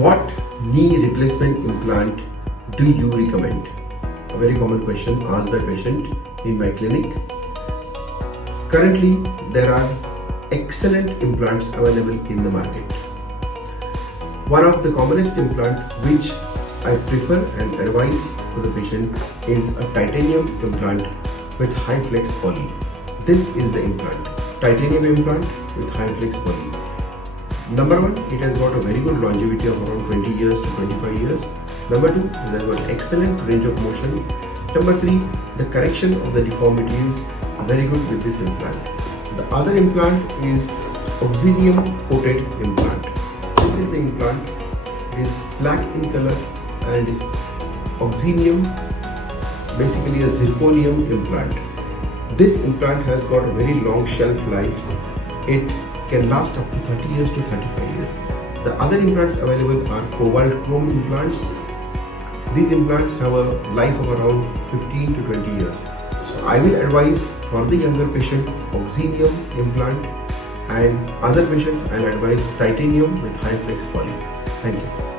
What knee replacement implant do you recommend? A very common question asked by patient in my clinic. Currently, there are excellent implants available in the market. One of the commonest implant which I prefer and advise to the patient is a titanium implant with high flex poly. This is the implant, titanium implant with high flex poly. Number one, it has got a very good longevity of around 20 years to 25 years. Number two, it has got excellent range of motion. Number three, the correction of the deformities very good with this implant. The other implant is Oxidium coated implant. This is the implant. It is black in color and is Oxidium, basically a zirconium implant. This implant has got a very long shelf life. It can last up to 30 years to 35 years. The other implants available are cobalt chrome implants. These implants have a life of around 15 to 20 years. So I will advise for the younger patient Oxidium implant, and other patients I'll advise titanium with high flex poly. Thank you.